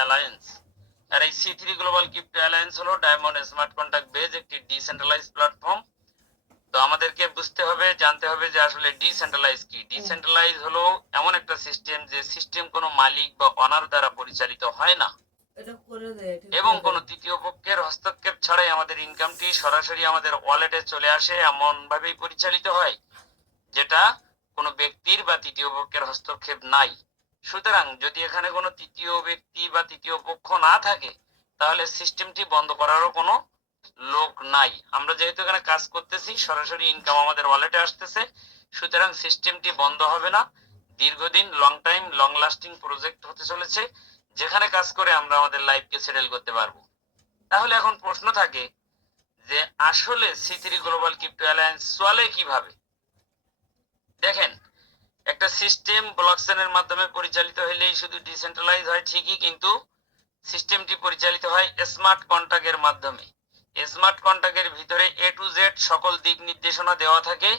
Alliance. আর এই C3 global crypto alliance হলো diamond smart contract base একটি ডিসেন্ট্রালাইজ প্ল্যাটফর্ম। তো আমাদেরকে বুঝতে হবে, জানতে হবে যে আসলে ডিসেন্ট্রালাইজ কি। ডিসেন্ট্রালাইজ হলো এমন একটা সিস্টেম যে সিস্টেম কোনো মালিক বা অনার দ্বারা পরিচালিত হয় না এবং কোনো তৃতীয় পক্ষের হস্তক্ষেপ ছাড়াই আমাদের ইনকামটি সরাসরি আমাদের ওয়ালেটে চলে আসে, এমন ভাবেই পরিচালিত হয় যেটা কোনো ব্যক্তির বা তৃতীয় পক্ষের হস্তক্ষেপ নাই। সুতরাং যদি এখানে কোনো তৃতীয় ব্যক্তি বা তৃতীয় পক্ষ না থাকে তাহলে সিস্টেমটি বন্ধ করারও কোনো লোক নাই। আমরা যেহেতু এখানে কাজ করতেছি, সরাসরি ইনকাম আমাদের ওয়ালেটে আসতেছে, সুতরাং সিস্টেমটি বন্ধ হবে না। দীর্ঘদিন long time long lasting project হতে চলেছে, যেখানে কাজ করে আমরা আমাদের লাইফকে সেটেল করতে পারবো। তাহলে এখন প্রশ্ন থাকে যে আসলে C3 গ্লোবাল ক্রিপ্টো অ্যালায়েন্স চলে কিভাবে। দেখেন, একটা সিস্টেম ব্লকচেনের মাধ্যমে পরিচালিত হলেই শুধু ডিসেন্ট্রালাইজ হয় ঠিকই, কিন্তু সিস্টেমটি পরিচালিত হয় স্মার্ট কন্ট্রাক্টের মাধ্যমে। স্মার্ট কন্ট্রাক্টের ভিতরে A to Z সকল দিক নির্দেশনা দেওয়া থাকে।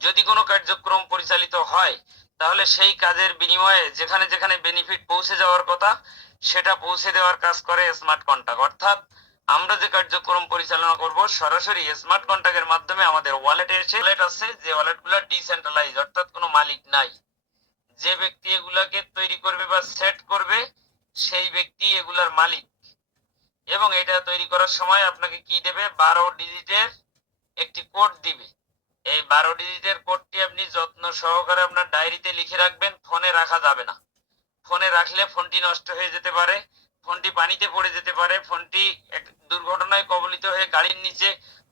যদি কোনো কার্যক্রম পরিচালিত হয় তাহলে সেই কাজের বিনিময়ে যেখানে যেখানে বেনিফিট পৌঁছে যাওয়ার কথা সেটা পৌঁছে দেওয়ার কাজ করে স্মার্ট কন্ট্রাক্ট। অর্থাৎ আমরা যে কার্যক্রম পরিচালনা করব সরাসরি স্মার্ট কন্ট্রাক্টের মাধ্যমে আমাদের ওয়ালেটে এসে, ওয়ালেট আছে যে ওয়ালেটগুলো ডিসেন্ট্রালাইজ অর্থাৎ কোনো মালিক নাই। যে ব্যক্তি এগুলাকে তৈরি করবে বা সেট করবে সেই ব্যক্তি এগুলার মালিক। এবং এটা তৈরি করার সময় আপনাকে কি দেবে, 12 ডিজিটের একটি কোড দিবে। এই 12 ডিজিটের কোডটি আপনি যত্ন সহকারে আপনার ডায়েরিতে লিখে রাখবেন, ফোনে রাখা যাবে না। ফোনে রাখলে ফোনটি নষ্ট হয়ে যেতে পারে, ফোনটি পানিতে পড়ে যেতে পারে, ফোনটি এক দুর্ঘটনায় কবলিত হয়ে গাড়ির নিচে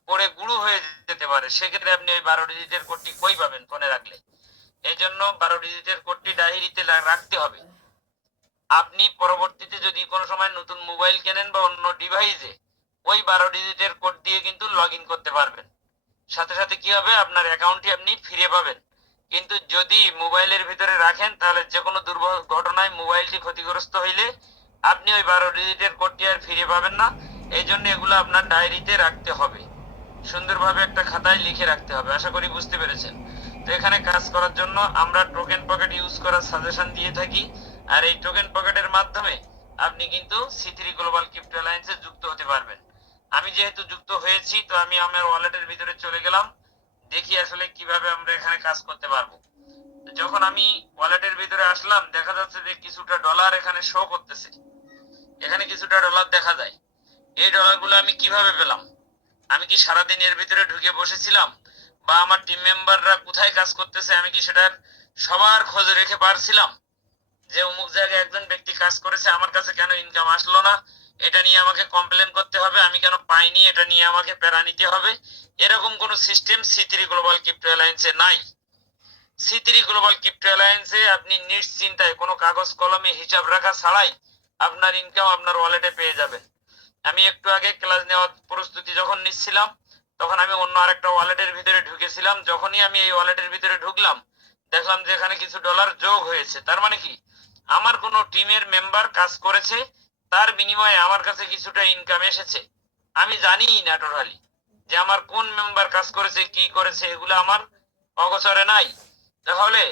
পড়ে গুঁড়ো হয়ে যেতে পারে। সেক্ষেত্রে আপনি ওই 12 ডিজিটের কোডটি কই পাবেন ফোনে রাখলে। এই জন্য 12 ডিজিটের কোডটি ডায়েরিতে রাখতে হবে। আপনি পরবর্তীতে যদি কোনো সময় নতুন মোবাইল কেনেন বা অন্য ডিভাইসে, ওই 12 ডিজিটের কোড দিয়ে কিন্তু লগ ইন করতে পারবেন। সাথে সাথে কি হবে, আপনার অ্যাকাউন্টটি আপনি ফিরে পাবেন। কিন্তু যদি মোবাইলের ভিতরে রাখেন তাহলে যে কোনো দুর্ঘটনায় মোবাইলটি ক্ষতিগ্রস্ত হইলে আপনি ওই 12 ডিজিটের কোডটি আর ফিরে পাবেন না। এই জন্য এগুলো আপনার ডায়েরিতে রাখতে হবে, সুন্দরভাবে একটা খাতায় লিখে রাখতে হবে। আশা করি বুঝতে পেরেছেন। তো এখানে কাজ করার জন্য আমরা টোকেন পকেট ইউজ করার সাজেশন দিয়ে থাকি। আর এই টোকেন পকেটের মাধ্যমে আপনি কিন্তু C3 গ্লোবাল ক্রিপ্টো অ্যালায়েন্সে যুক্ত হতে পারবেন। আমি যেহেতু যুক্ত হয়েছি, তো আমি আমার ওয়ালেটের ভিতরে চলে গেলাম, দেখি আসলে কিভাবে আমরা এখানে কাজ করতে পারবো। যখন আমি ওয়ালেটের ভিতরে আসলাম, দেখা যাচ্ছে যে কিছুটা ডলার এখানে শো করতেছে, এখানে কিছুটা ডলার দেখা যায়। এই ডলারগুলো আমি কিভাবে পেলাম? আমি কি সারাদিন এর ভিতরে ঢুকে বসেছিলাম, বা আমার টিম মেম্বাররা কোথায় কাজ করতেছে আমি কি সেটার সবার খোঁজ রেখে পারছিলাম যে অমুক জায়গায় একজন ব্যক্তি কাজ করেছে, আমার কাছে কেন ইনকাম আসলো না, এটা নিয়ে আমাকে কমপ্লেন করতে হবে, আমি কেন পাইনি এটা নিয়ে আমাকে প্যারা নিতে হবে, এরকম কোন সিস্টেম C3 গ্লোবাল ক্রিপ্টো অ্যালায়েন্সে নাই। C3 গ্লোবাল ক্রিপ্টো অ্যালায়েন্সে আপনি নিশ্চিন্তায় কোনো কাগজ কলমে হিসাব রাখা ছাড়াই আপনার ইনকাম আপনার ওয়ালেটে পেয়ে যাবেন। আমি একটু আগে ক্লাস নেওয়ার প্রস্তুতি যখন নিচ্ছিলাম তখন আমি অন্য আরেকটা ওয়ালেটের ভিতরে ঢুকেছিলাম। যখনই আমি এই ওয়ালেটের ভিতরে ঢুকলাম দেখলাম যে এখানে কিছু ডলার যোগ হয়েছে। তার মানে কি, আমার কোনো টিমের মেম্বার কাজ করেছে, তার বিনিময়ে আমার কাছে কিছুটা ইনকাম এসেছে। আমি জানিই না টোটালি যে আমার কোন মেম্বার কাজ করেছে, কি করেছে, এগুলো আমার অগোচরে নাই। তাহলে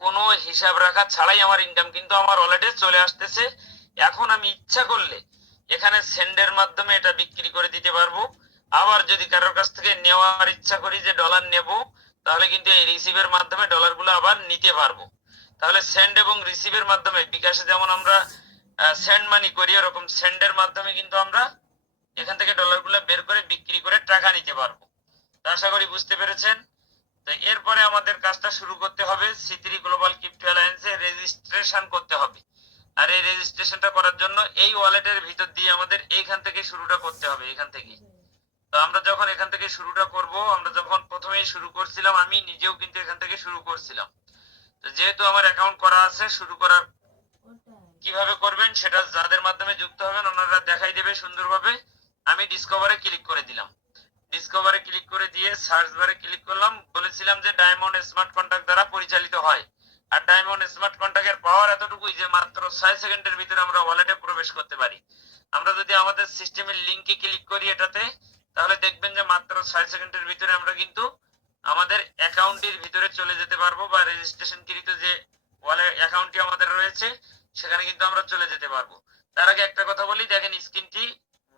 কোনো হিসাব রাখা ছাড়াই আমার ইনকাম কিন্তু আমার ওয়ালেটে চলে আসতেছে। এখন আমি ইচ্ছা করলে এখানে সেন্ডের মাধ্যমে এটা বিক্রি করে দিতে পারবো। আবার যদি কারোর কাছ থেকে নেওয়ার ইচ্ছা করি যে ডলার নেব, তাহলে কিন্তু এই রিসিভের মাধ্যমে ডলারগুলো আবার নিতে পারবো। তাহলে সেন্ড এবং রিসিভের মাধ্যমে বিকাশে যেমন আমরা সেন্ড মানি করি, এরকম সেন্ডের মাধ্যমে কিন্তু আমরা এখান থেকে ডলারগুলো বের করে বিক্রি করে টাকা নিতে পারবো। আশা করি বুঝতে পেরেছেন। তো এরপরে আমাদের কাজটা শুরু করতে হবে, C3 গ্লোবাল ক্রিপ্টো অ্যালায়েন্সে রেজিস্ট্রেশন করতে হবে। আর এই রেজিস্ট্রেশনটা করার জন্য এই ওয়ালেটের ভিতর দিয়ে আমাদের এইখান থেকে শুরুটা করতে হবে, এখান থেকে। তো আমরা যখন এখান থেকে শুরুটা করব, আমরা যখন প্রথমেই শুরু করছিলাম আমি নিজেও কিন্তু এখান থেকে শুরু করছিলাম। তো যেহেতু আমার অ্যাকাউন্ট করা আছে, শুরু করার কিভাবে করবেন সেটা যাদের মাধ্যমে যুক্ত হবেন ওনারা দেখাই দেবে সুন্দরভাবে। আমি ডিসকভারে ক্লিক করে দিলাম, ডিসকভারে ক্লিক করে দিয়ে সার্চ বারে ক্লিক করলাম। বলেছিলাম যে ডায়মন্ড স্মার্ট কন্ট্রাক্ট দ্বারা পরিচালিত হয়। আর ডায়মন্ড স্মার্ট কন্ট্রাক্টের পাওয়ার এতটুকুই যে মাত্র 6 সেকেন্ডের ভিতরে আমরা ওয়ালেটে প্রবেশ করতে পারি। আমরা যদি আমাদের সিস্টেমের লিংকে ক্লিক করি এটাতে, তাহলে দেখবেন যে মাত্র 6 সেকেন্ডের ভিতরে আমরা কিন্তু আমাদের অ্যাকাউন্টের ভিতরে চলে যেতে পারবো, বা রেজিস্ট্রেশন কৃত যে ওয়ালেট অ্যাকাউন্টটি আমাদের রয়েছে সেখানে কিন্তু আমরা চলে যেতে পারবো। তার আগে একটা কথা বলি, দেখেন স্ক্রিনটি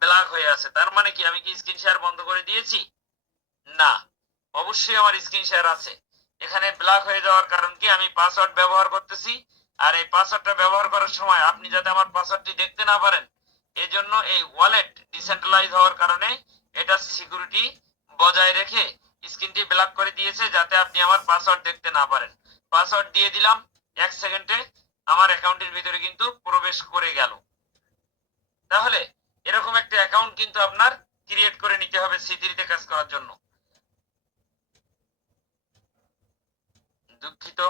ব্ল্যাক হয়ে আছে, তার মানে কি আমি কি স্ক্রিন শেয়ার বন্ধ করে দিয়েছি? না, অবশ্যই আমার স্ক্রিন শেয়ার আছে। এখানে ব্ল্যাক হয়ে যাওয়ার কারণ কি, আমি পাসওয়ার্ড ব্যবহার করতেছি, আর এই পাসওয়ার্ডটা ব্যবহার করার সময় আপনি যাতে আমার পাসওয়ার্ডটি দেখতে না পারেন, এজন্য এই ওয়ালেট ডিসেন্ট্রালাইজ হওয়ার কারণে এটা সিকিউরিটি বজায় রেখে স্ক্রিনটি ব্ল্যাক করে দিয়েছে, যাতে আপনি আমার পাসওয়ার্ড দেখতে না পারেন। পাসওয়ার্ড দিয়ে দিলাম, 1 সেকেন্ডে আমার অ্যাকাউন্টের ভিতরে কিন্তু প্রবেশ করে গেল। তাহলে এরকম একটা অ্যাকাউন্ট কিন্তু আপনার ক্রিয়েট করে নিতে হবে C3 তে কাজ করার জন্য। দুঃখিত,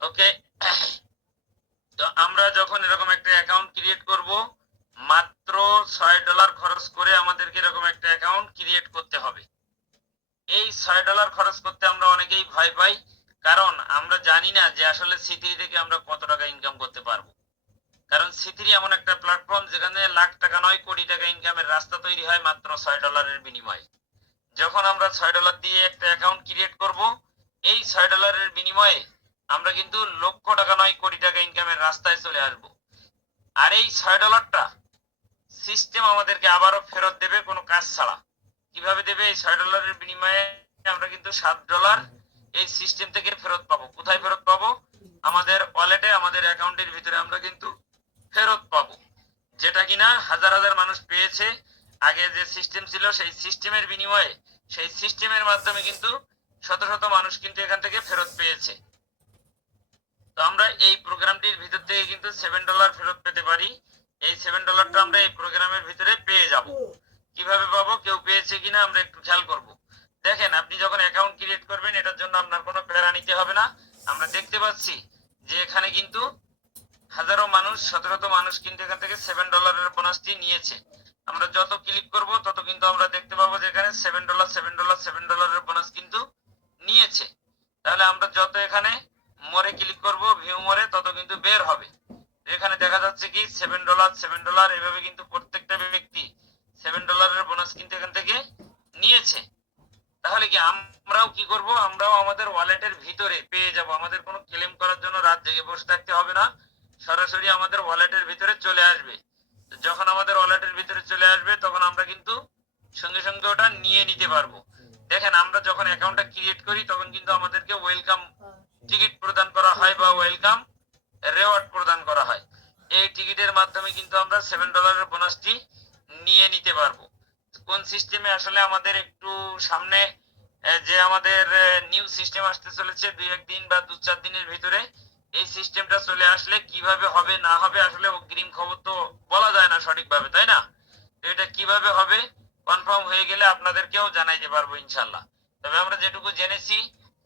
ওকে। তো আমরা যখন এরকম একটা অ্যাকাউন্ট ক্রিয়েট করব, মাত্র $6 খরচ করে আমাদেরকে এরকম একটা অ্যাকাউন্ট ক্রিয়েট করতে হবে। এই $6 খরচ করতে আমরা অনেকেই ভয় পাই, কারণ আমরা জানি না যে আসলে C3 থেকে আমরা কত টাকা ইনকাম করতে পারবো। কারণ C3 এমন একটা প্ল্যাটফর্ম যেখানে লাখ টাকা নয় কোটি টাকা ইনকামের রাস্তা তৈরি হয় মাত্র $6 বিনিময়ে। যখন আমরা $6 দিয়ে একটা অ্যাকাউন্ট ক্রিয়েট করব, এই $6 বিনিময়ে আমরা কিন্তু লক্ষ টাকা নয় কোটি টাকা ইনকামের রাস্তায় চলে আসব। আর এই $6টা সিস্টেম আমাদেরকে আবারও ফেরত দেবে কোনো কাজ ছাড়া। কিভাবে দেবে? এই $6 বিনিময়ে আমরা কিন্তু $7 এই সিস্টেম থেকে ফেরত পাবো। কোথায় ফেরত পাবো? আমাদের ওয়ালেটে, আমাদের অ্যাকাউন্টের ভিতরে আমরা কিন্তু ফেরত পাবো, যেটা কিনা হাজার হাজার মানুষ পেয়েছে। আগে যে সিস্টেম ছিল সেই সিস্টেমের বিনিময়ে, সেই সিস্টেমের মাধ্যমে কিন্তু শত শত মানুষ কিন্তু এখান থেকে ফেরত পেয়েছে। তো আমরা এই প্রোগ্রামটির ভিতর থেকে কিন্তু $7 ফেরত পেতে পারি। এই $7টা আমরা এই প্রোগ্রামের ভিতরে পেয়ে যাব। কিভাবে পাবো? কেউ পেয়েছে কিনা আমরা একটু খেয়াল করব। দেখেন, আপনি যখন অ্যাকাউন্ট ক্রিয়েট করবেন, এটার জন্য আপনার কোনো প্যারা নিতে হবে না। আমরা দেখতে পাচ্ছি যে এখানে কিন্তু হাজারো মানুষ, শত শত মানুষ কিন্তু এখান থেকে $7 বোনাসটি নিয়েছে। আমরা যত ক্লিক করব তত কিন্তু আমরা দেখতে পাবো যে এখানে $7 $7 বোনাস কিন্তু নিয়েছে। তাহলে আমরা যত এখানে মোরে ক্লিক করব, ভিউ মোরে, তত কিন্তু বের হবে। এখানে দেখা যাচ্ছে কি $7 $7 এভাবে কিন্তু প্রত্যেকটা ব্যক্তি $7 বোনাস কিন্তু এখান থেকে নিয়েছে। তাহলে কি আমরাও কি করব? আমরাও আমাদের ওয়ালেটের ভিতরে পেয়ে যাব। আমাদের কোনো ক্লেম করার জন্য রাত জেগে বসে থাকতে হবে না, সরাসরি আমাদের ওয়ালেটের ভিতরে চলে আসবে। যখন আমাদের ওয়ালেটের ভিতরে চলে আসবে তখন আমরা কিন্তু সঙ্গে সঙ্গে ওটা নিয়ে নিতে পারবো। দেখেন, আমরা যখন অ্যাকাউন্টটা ক্রিয়েট করি তখন কিন্তু আমাদেরকে ওয়েলকাম টিকিট প্রদান করা হয় বা ওয়েলকাম রেওয়ার্ড প্রদান করা হয়। এই টিকিটের মাধ্যমে কিন্তু আমরা $7 বোনাসটি নিয়ে নিতে পারবো। কোন সিস্টেমে আসলে আমাদের একটু সামনে যে আমাদের নিউ সিস্টেম আসতে চলেছে 2-1 দিন বা 2-4 দিনের ভিতরে, এই সিস্টেমটা চলে আসলে কিভাবে হবে না হবে আসলে অগ্রিম খবর তো বলা যায় না সঠিকভাবে, তাই না? তো এটা কিভাবে হবে কনফার্ম হয়ে গেলে আপনাদেরকেও জানাইতে পারবো ইনশাল্লাহ। তবে আমরা যেটুকু জেনেছি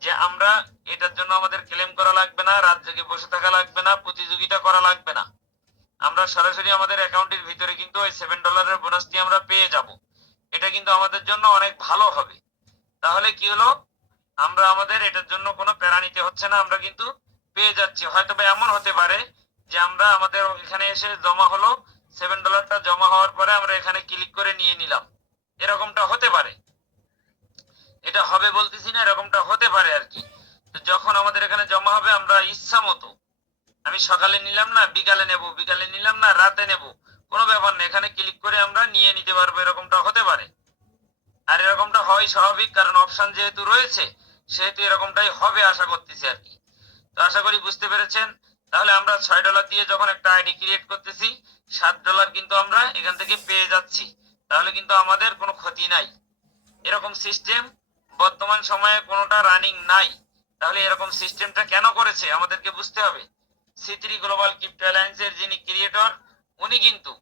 যে আমরা এটার জন্য আমাদের ক্লেম করা লাগবে না, রাত জেগে বসে থাকা লাগবে না, প্রতিযোগিতা করা লাগবে না। আমরা সরাসরি আমাদের অ্যাকাউন্টের ভিতরে কিন্তু ওই $7 বোনাসটি আমরা পেয়ে যাব। এটা কিন্তু আমাদের জন্য অনেক ভালো হবে। তাহলে কি হলো? আমরা আমাদের এটার জন্য কোনো প্যারা নিতে হচ্ছে না, আমরা কিন্তু পেয়ে যাচ্ছি। হয়তো বা এমন হতে পারে যে আমরা আমাদের এখানে এসে জমা হলো, $7টা জমা হওয়ার পরে আমরা এখানে ক্লিক করে নিয়ে নিলাম, এরকমটা হতে পারে। এটা হবে বলতেছি না, এরকমটা হতে পারে আর কি। তো যখন আমাদের এখানে জমা হবে, আমরা ইচ্ছা মতো, আমি সকালে নিলাম না, বিকালে নেব, বিকালে নিলাম না, রাতে নেব, কোনো ব্যাপার না, এখানে ক্লিক করে আমরা নিয়ে নিতে পারবো, এরকমটা হতে পারে। আর এরকমটা হয় স্বাভাবিক, কারণ অপশন যেহেতু রয়েছে সেহেতু এরকমটাই হবে আশা করতেছি আর কি। তো আশা করি বুঝতে পেরেছেন। তাহলে আমরা $6 দিয়ে যখন একটা আইডি ক্রিয়েট করতেছি, $7 কিন্তু আমরা এখান থেকে পেয়ে যাচ্ছি। তাহলে কিন্তু আমাদের কোনো ক্ষতি নাই। এরকম সিস্টেম বর্তমান সময়ে কোনোটা রানিং নাই। তাহলে এরকম সিস্টেমটা কেন করেছে আমাদেরকে বুঝতে হবে। C3 গ্লোবাল ক্রিপ্টো অ্যালায়েন্সের যিনি ক্রিয়েটর, উনি কিন্তু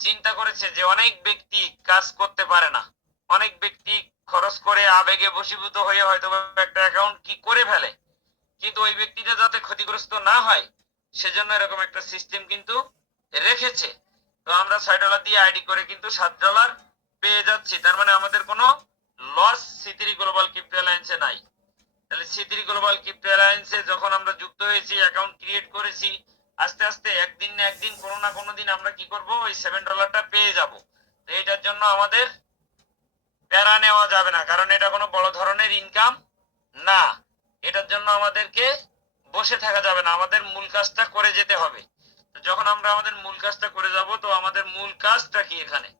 চিন্তা করেছে যে অনেক ব্যক্তি কাজ করতে পারে না, অনেক ব্যক্তি খরচ করে আবেগে বশীভূত হয়ে হয়তো একটা অ্যাকাউন্ট কি করে ফেলে, কিন্তু ওই ব্যক্তিটা যাতে ক্ষতিগ্রস্ত না হয় সেজন্য এরকম একটা সিস্টেম কিন্তু রেখেছে। তো আমরা $6 দিয়ে আইডি করে কিন্তু $7 পেয়ে যাচ্ছি। তার মানে আমাদের কোনো লস C3 গ্লোবাল ক্রিপ্টো অ্যালায়েন্সে নাই। তাহলে C3 গ্লোবাল ক্রিপ্টো অ্যালায়েন্সে যখন আমরা যুক্ত হয়েছি, অ্যাকাউন্ট ক্রিয়েট করেছি, আস্তে আস্তে একদিন না একদিন, কোনো না কোনো দিন আমরা কি করব, ওই $7টা পেয়ে যাব। তো এটার জন্য আমাদের প্যারা নেওয়া যাবে না, কারণ এটা কোনো বড় ধরনের ইনকাম না। এটার জন্য আমাদেরকে বসে থাকা যাবে না, আমাদের মূল কাজটা করে যেতে হবে। যখন আমরা আমাদের মূল কাজটা করে যাব, তো আমাদের মূল কাজটা কি এখানে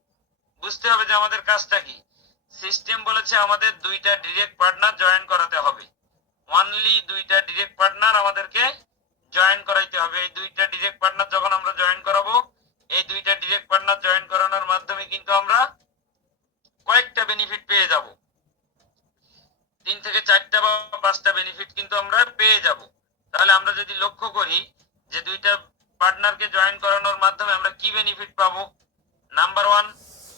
বুঝতে হবে যে আমাদের কাজটা কি। সিস্টেম বলেছে আমাদের দুইটা ডিরেক্ট পার্টনার জয়েন করাতে হবে। অনলি দুইটা ডিরেক্ট পার্টনার আমাদেরকে জয়েন করাইতে হবে। এই দুইটা ডিরেক্ট পার্টনার যখন আমরা জয়েন করাবো, এই দুইটা ডিরেক্ট পার্টনার জয়েন করানোর মাধ্যমে কিন্তু আমরা কয়েকটা বেনিফিট পেয়ে যাব। 3 থেকে 4টা বা 5টা বেনিফিট কিন্তু আমরা পেয়ে যাব। তাহলে আমরা যদি লক্ষ্য করি যে দুইটা পার্টনারকে জয়েন করানোর মাধ্যমে আমরা কি বেনিফিট পাবো। নাম্বার 1,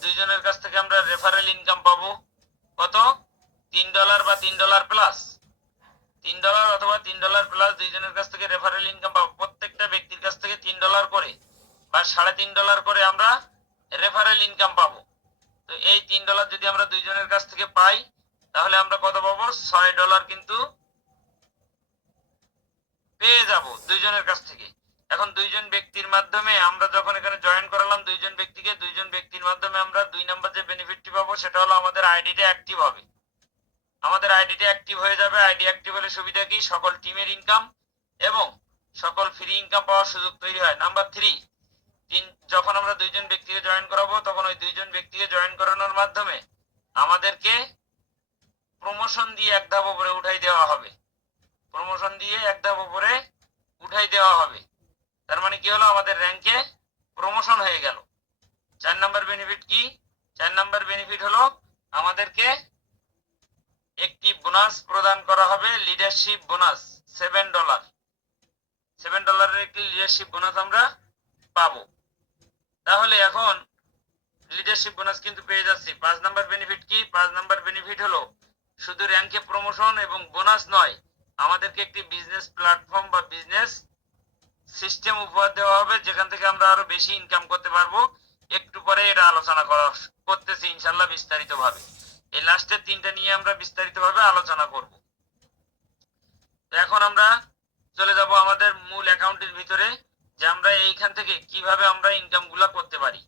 দুইজনের কাছ থেকে আমরা রেফারেল ইনকাম পাবো। কত? $3 বা $3 প্লাস, $3 অথবা $3 প্লাস দুইজনের কাছ থেকে রেফারেল ইনকাম পাবো। প্রত্যেকটা ব্যক্তির কাছ থেকে $3 করে বা $3.5 করে আমরা রেফারেল ইনকাম পাবো। তো এই $3 যদি আমরা দুইজনের কাছ থেকে পাই, তাহলে আমরা কত পাবো? $6 কিন্তু পেয়ে যাব দুইজনের কাছ থেকে। এখন দুইজন ব্যক্তির মাধ্যমে আমরা যখন এখানে জয়েন করালাম দুইজন ব্যক্তিকে, দুইজন ব্যক্তির মাধ্যমে আমরা 2 নাম্বার যে বেনিফিটটি পাবো সেটা হলো আমাদের আইডিটা অ্যাক্টিভ হবে। আমাদের আইডিটা অ্যাক্টিভ হয়ে যাবে। আইডি অ্যাক্টিভ হলে সুবিধা কি? সকল টিমের ইনকাম এবং সকল ফ্রি ইনকাম পাওয়ার সুযোগ তৈরি হয়। নাম্বার 3, যখন আমরা দুইজন ব্যক্তিকে জয়েন করাবো, তখন ওই দুইজন ব্যক্তিকে জয়েন করানোর মাধ্যমে আমাদেরকে প্রমোশন দিয়ে এক ধাপ উপরে উঠাই দেওয়া হবে। প্রমোশন দিয়ে এক ধাপ উপরে উঠাই দেওয়া হবে। তার মানে কি হলো? আমাদের র্যাঙ্কে প্রমোশন হয়ে গেল। 4 নাম্বার বেনিফিট কি? 4 নাম্বার বেনিফিট হলো আমাদেরকে একটি বোনাস প্রদান করা হবে, লিডারশিপ বোনাস। $7 $7 একটি লিডারশিপ বোনাস আমরা পাবো। তাহলে এখন লিডারশিপ বোনাস কিন্তু পেয়ে যাচ্ছি। 5 নাম্বার বেনিফিট কি? 5 নাম্বার বেনিফিট হলো শুধু র্যাঙ্কে প্রমোশন এবং বোনাস নয়, আমাদেরকে একটি বিজনেস প্ল্যাটফর্ম বা বিজনেস সিস্টেম উপহার দেওয়া হবে, যেখান থেকে আমরা আরো বেশি ইনকাম করতে পারবো। একটু পরে এটা আলোচনা করতেছি ইনশাল্লাহ বিস্তারিত ভাবে। এই লাস্টের 3টা নিয়ে আমরা বিস্তারিত ভাবে আলোচনা করব। তো এখন আমরা চলে যাব আমাদের মূল অ্যাকাউন্টের ভিতরে, যে আমরা এইখান থেকে কিভাবে আমরা ইনকাম গুলা করতে পারি।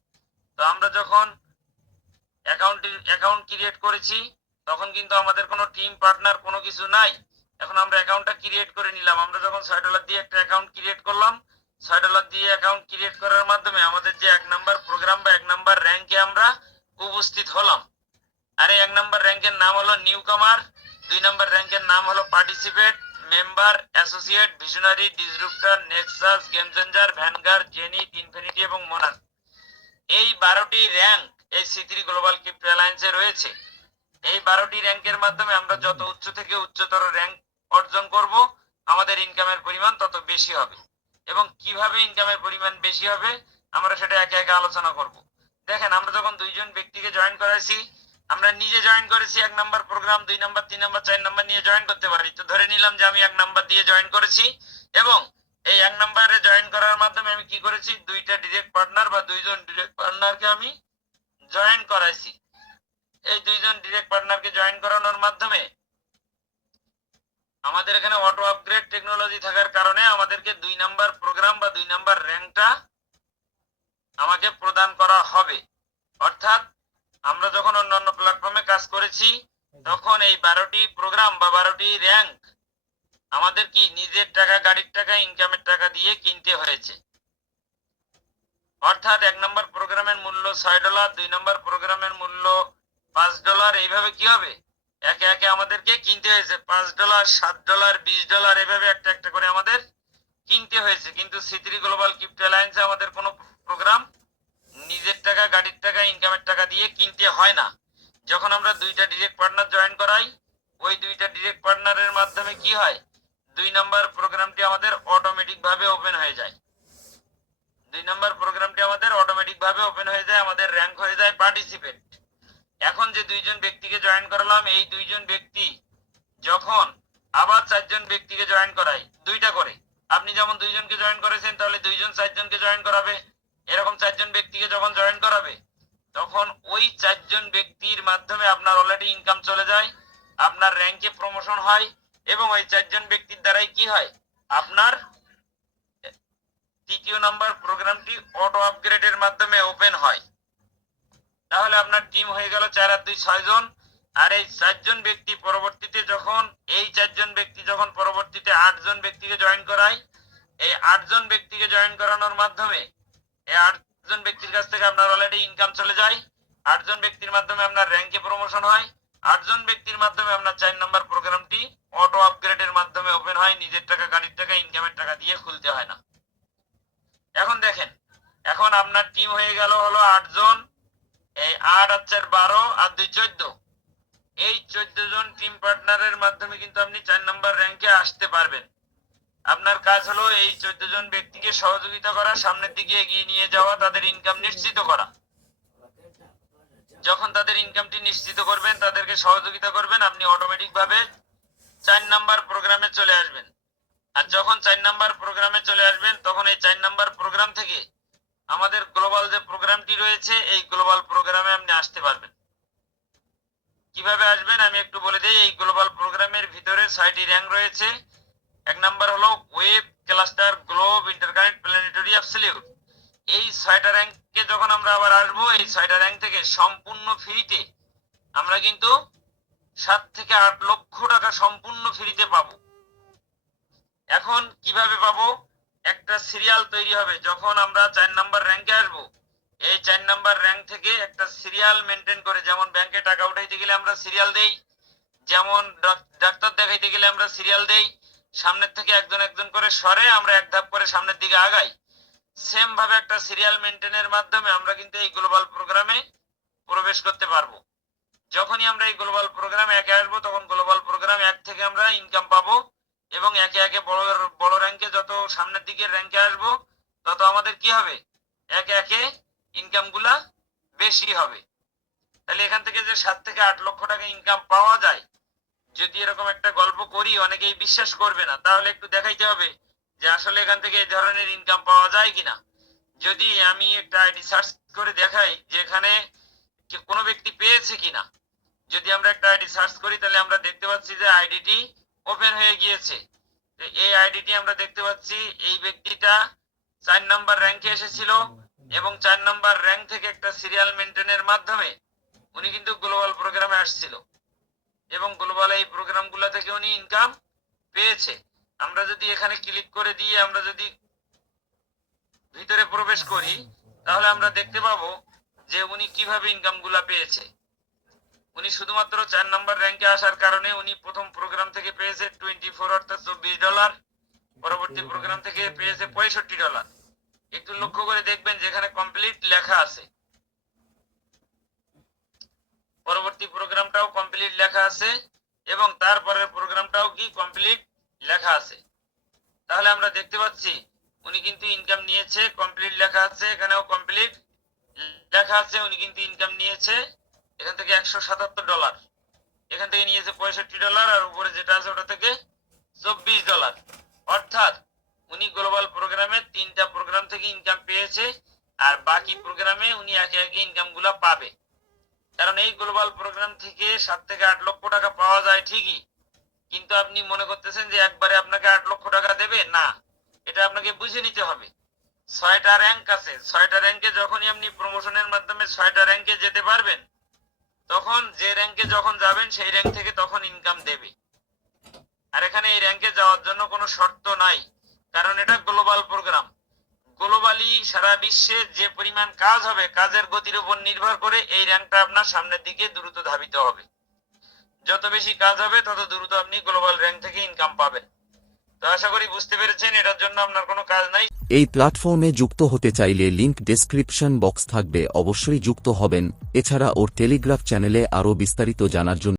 তো আমরা যখন অ্যাকাউন্ট ক্রিয়েট করেছি, তখন কিন্তু আমাদের কোনো টিম পার্টনার কোনো কিছু নাই। এখন আমরা অ্যাকাউন্টটা ক্রিয়েট করে নিলাম। আমরা যখন $6 দিয়ে একটা অ্যাকাউন্ট ক্রিয়েট করলাম, $6 দিয়ে অ্যাকাউন্ট ক্রিয়েট করার মাধ্যমে আমাদের যে 1 নাম্বার প্রোগ্রাম বা 1 নাম্বার র্যাঙ্কে আমরা উপস্থিত হলাম। আর এই 1 নাম্বার র্যাঙ্কের নাম হলো নিউ কামার, 2 নাম্বার র্যাঙ্কের নাম হলো participate, member, associate, visionary, disruptor, nexus, game changer, vanguard, zenith, infinity এবং মোনার। এই 12টি র্যাঙ্ক এই C3 গ্লোবাল ক্রিপ্টো অ্যালায়েন্সে রয়েছে। এই 12টি র্যাঙ্কের মাধ্যমে আমরা যত উচ্চ থেকে উচ্চতর র্যাঙ্ক অর্জন করব, আমাদের ইনকামের পরিমাণ তত বেশি হবে। এবং কিভাবে ইনকামের পরিমাণ বেশি হবে আমরা সেটা একে একে আলোচনা করব। দেখেন, আমরা যখন দুইজন ব্যক্তিকে জয়েন করাইছি, আমরা নিজে জয়েন করেছি 1 number programme, 2 number, 3 number, 4 number নিয়ে জয়েন করতে পারি। তো ধরে নিলাম যে আমি 1 নাম্বার দিয়ে জয়েন করেছি, এবং এই 1 নাম্বারে জয়েন করার মাধ্যমে আমি কি করেছি? দুইটা ডিরেক্ট পার্টনার বা দুইজন ডিরেক্ট পার্টনারকে আমি জয়েন করাইছি। এই দুইজন ডিরেক্ট পার্টনারকে জয়েন করানোর মাধ্যমে আমাদের এখানে অটো আপগ্রেড টেকনোলজি থাকার কারণে আমাদেরকে 2 নাম্বার প্রোগ্রাম বা 2 নাম্বার র্যাঙ্কটা আমাকে প্রদান করা হবে। অর্থাৎ আমরা যখন অন্যান্য প্ল্যাটফর্মে কাজ করেছি, তখন এই 12টি প্রোগ্রাম বা 12টি র্যাঙ্ক আমাদের কি নিজের টাকা, গাড়ির টাকা, ইনকামের টাকা দিয়ে কিনতে হয়েছে। অর্থাৎ 1 নাম্বার প্রোগ্রামের মূল্য $6, 2 নাম্বার প্রোগ্রামের মূল্য $5। এইভাবে কি হবে? একে একে আমাদেরকে কিনতে হয়েছে। $5, $7, $20 এভাবে একটা একটা করে আমাদের কিনতে হয়েছে। কিন্তু C3 গ্লোবাল ক্রিপ্টো অ্যালায়েন্সে আমাদের কোনো প্রোগ্রাম নিজের টাকা, গাড়ির টাকা, ইনকামের টাকা দিয়ে কিনতে হয় না। যখন আমরা দুইটা ডিরেক্ট পার্টনার জয়েন করাই, ওই দুইটা ডিরেক্ট পার্টনারের মাধ্যমে কি হয়? 2 নাম্বার প্রোগ্রামটি আমাদের অটোমেটিক ভাবে ওপেন হয়ে যায়। 2 নাম্বার প্রোগ্রামটি আমাদের অটোমেটিক ভাবে ওপেন হয়ে যায়, আমাদের র্যাঙ্ক হয়ে যায় পার্টিসিপেট। এখন যে দুইজন ব্যক্তিকে জয়েন করালাম, এই দুইজন ব্যক্তি যখন আবার 4জন ব্যক্তিকে জয়েন করাই, 2টা করে, আপনি যেমন 2জনকে জয়েন করেছেন, তাহলে 2জন 4জনকে জয়েন করাবে। এরকম 4জন ব্যক্তিকে যখন জয়েন করাবে, তখন ওই 4জন ব্যক্তির মাধ্যমে আপনার অলরেডি ইনকাম চলে যায়, আপনার র্যাঙ্কে প্রমোশন হয়, এবং ওই 4জন ব্যক্তির দ্বারাই কি হয়? আপনার 3য় নাম্বার প্রোগ্রামটি অটো আপগ্রেডের মাধ্যমে ওপেন হয়। তাহলে আপনার টিম হয়ে গেল 4 আর 2 6 জন। আর এই 4 জন ব্যক্তি পরবর্তীতে যখন 8 জন ব্যক্তিকে জয়েন করায়, এই 8 জন ব্যক্তিকে জয়েন করানোর মাধ্যমে এই 8 জন ব্যক্তির কাছ থেকে আপনার অলরেডি ইনকাম চলে যায়। 8 জন ব্যক্তির মাধ্যমে আপনার র্যাঙ্কে প্রমোশন হয়। 8 জন ব্যক্তির মাধ্যমে আপনার 4 নাম্বার প্রোগ্রামটি অটো আপগ্রেডের মাধ্যমে ওপেন হয়। নিজের টাকা, গাড়ির টাকা, ইনকামের টাকা দিয়ে খুলতে হয় না। এখন দেখেন, এখন আপনার টিম হয়ে গেল হলো 8 জন। এই 8 আর 4 12 আর 2 14। এই 14 জন টিম পার্টনারের মাধ্যমে কিন্তু আপনি 4 নাম্বার র্যাঙ্কে আসতে পারবেন। আপনার কাজ হলো এই 14 জন ব্যক্তিকে সহযোগিতা করা, সামনের দিকে এগিয়ে নিয়ে যাওয়া, তাদের ইনকাম নিশ্চিত করা। যখন তাদের ইনকামটি নিশ্চিত করবেন, তাদেরকে সহযোগিতা করবেন, আপনি অটোমেটিক ভাবে 4 নাম্বার প্রোগ্রামে চলে আসবেন। আর যখন 4 নাম্বার প্রোগ্রামে চলে আসবেন, তখন এই 4 নাম্বার প্রোগ্রাম থেকে আমাদের গ্লোবাল যে প্রোগ্রামটি রয়েছে, এই গ্লোবাল প্রোগ্রামে আপনি আসতে পারবেন। কিভাবে আসবেন আমি একটু বলে দিই। এই গ্লোবাল প্রোগ্রামের ভিতরে 6টি র্যাঙ্ক রয়েছে। 1 নাম্বার হলো web, cluster, globe, interconnect, planetary, absolute. এই 6টা র্যাঙ্কে যখন আমরা আবার আসবো, এই 6টা র্যাঙ্ক থেকে সম্পূর্ণ ফ্রিতে আমরা কিন্তু 7 থেকে 8 লক্ষ টাকা সম্পূর্ণ ফ্রিতে পাবো। এখন কিভাবে পাবো? একটা সিরিয়াল তৈরি হবে। যখন আমরা 4 নাম্বার র্যাঙ্কে আসবো, এই 4 নাম্বার র্যাঙ্ক থেকে একটা সিরিয়াল মেনটেন করে, যেমন ব্যাংকে টাকা উঠাইতে গেলে আমরা সিরিয়াল দেই, যেমন ডাক্তার দেখাইতে গেলে আমরা সিরিয়াল দেই, সামনের থেকে একজন একজন করে সরে আমরা এক ধাপ করে সামনের দিকে আগাই। সেম ভাবে একটা সিরিয়াল মেনটেনের মাধ্যমে আমরা কিন্তু এই গ্লোবাল প্রোগ্রামে প্রবেশ করতে পারবো। যখনই আমরা এই গ্লোবাল প্রোগ্রামে একে আসবো, তখন গ্লোবাল প্রোগ্রাম 1 থেকে আমরা ইনকাম পাবো এবং একে একে বড় র্যাঙ্কে, যত সামনের দিকে র্যাঙ্কে আসবো, তত আমাদের কি হবে? একে একে ইনকাম গুলা বেশি হবে। তাহলে এখান থেকে যে 7 থেকে 8 লক্ষ টাকা ইনকাম পাওয়া যায়, যদি এরকম একটা গল্প করি অনেকেই বিশ্বাস করবে না। তাহলে একটু দেখাইতে হবে যে আসলে এখান থেকে এই ধরনের ইনকাম পাওয়া যায় কিনা। যদি আমি একটা আইডি সার্চ করে দেখাই যে এখানে কোনো ব্যক্তি পেয়েছে কিনা, যদি আমরা একটা আইডি সার্চ করি, তাহলে আমরা দেখতে পাচ্ছি যে আইডিটি ওপেন হয়ে গিয়েছে। তো এই আইডিটি আমরা দেখতে পাচ্ছি, এই ব্যক্তিটা 4 নাম্বার র্যাঙ্কে এসেছিল এবং 4 নাম্বার র্যাঙ্ক থেকে একটা সিরিয়াল মেনটেনের মাধ্যমে উনি কিন্তু গ্লোবাল প্রোগ্রামে আসছিল এবং গ্লোবাল এই প্রোগ্রামগুলো থেকে উনি ইনকাম পেয়েছে। আমরা যদি এখানে ক্লিক করে দিয়ে আমরা যদি ভিতরে প্রবেশ করি, তাহলে আমরা দেখতে পাবো যে উনি কিভাবে ইনকামগুলো পেয়েছে। উনি শুধুমাত্র 4 নাম্বার র্যাঙ্কে আসার কারণে উনি প্রথম প্রোগ্রাম থেকে পেয়েছে 24 অর্থাৎ $24, পরবর্তী প্রোগ্রাম থেকে পেয়েছে $65। একটু লক্ষ্য করে দেখবেন যেখানে কমপ্লিট লেখা আছে, পরবর্তী প্রোগ্রামটাও কমপ্লিট লেখা আছে এবং তারপরের প্রোগ্রামটাও কি কমপ্লিট লেখা আছে। তাহলে আমরা দেখতে পাচ্ছি উনি কিন্তু ইনকাম নিয়েছে, কমপ্লিট লেখা আছে, এখানেও কমপ্লিট লেখা আছে, উনি কিন্তু ইনকাম নিয়েছে এখান থেকে $177, এখান থেকে নিয়েছে $65 আর উপরে যেটা আছে ওটা থেকে $24। অর্থাৎ উনি গ্লোবাল প্রোগ্রামে 3টা প্রোগ্রাম থেকে ইনকাম পেয়েছে আর বাকি প্রোগ্রামে উনি একে একে ইনকাম গুলা পাবে। কারণ এই গ্লোবাল প্রোগ্রাম থেকে 7 থেকে 8 লক্ষ টাকা পাওয়া যায় ঠিকই, কিন্তু আপনি মনে করতেছেন যে একবারে আপনাকে 8 লক্ষ টাকা দেবে না, এটা আপনাকে বুঝে নিতে হবে। 6টা র্যাঙ্ক আছে, 6টা র্যাঙ্কে যখনই আপনি প্রমোশনের মাধ্যমে 6টা র্যাঙ্কে যেতে পারবেন, তখন যে র্যাঙ্কে যখন যাবেন সেই র্যাঙ্ক থেকে তখন ইনকাম দেবে। আর এখানে এই র্যাঙ্কে যাওয়ার জন্য কোনো শর্ত নাই, কারণ এটা গ্লোবাল প্রোগ্রাম। গ্লোবালি সারা বিশ্বে যে পরিমাণ কাজ হবে, কাজের গতির উপর নির্ভর করে এই র্যাঙ্কটা আপনার সামনের দিকে দ্রুত ধাবিত হবে। যত বেশি কাজ হবে তত দ্রুত আপনি গ্লোবাল র্যাঙ্ক থেকে ইনকাম পাবেন। তো আশা করি বুঝতে পেরেছেন, এটার জন্য আপনার কোনো কাজ নাই। এই প্ল্যাটফর্মে যুক্ত হতে চাইলে লিংক ডেসক্রিপশন বক্স থাকবে, অবশ্যই যুক্ত হবেন। এছাড়া ওর টেলিগ্রাফ চ্যানেলে আরও বিস্তারিত জানার জন্য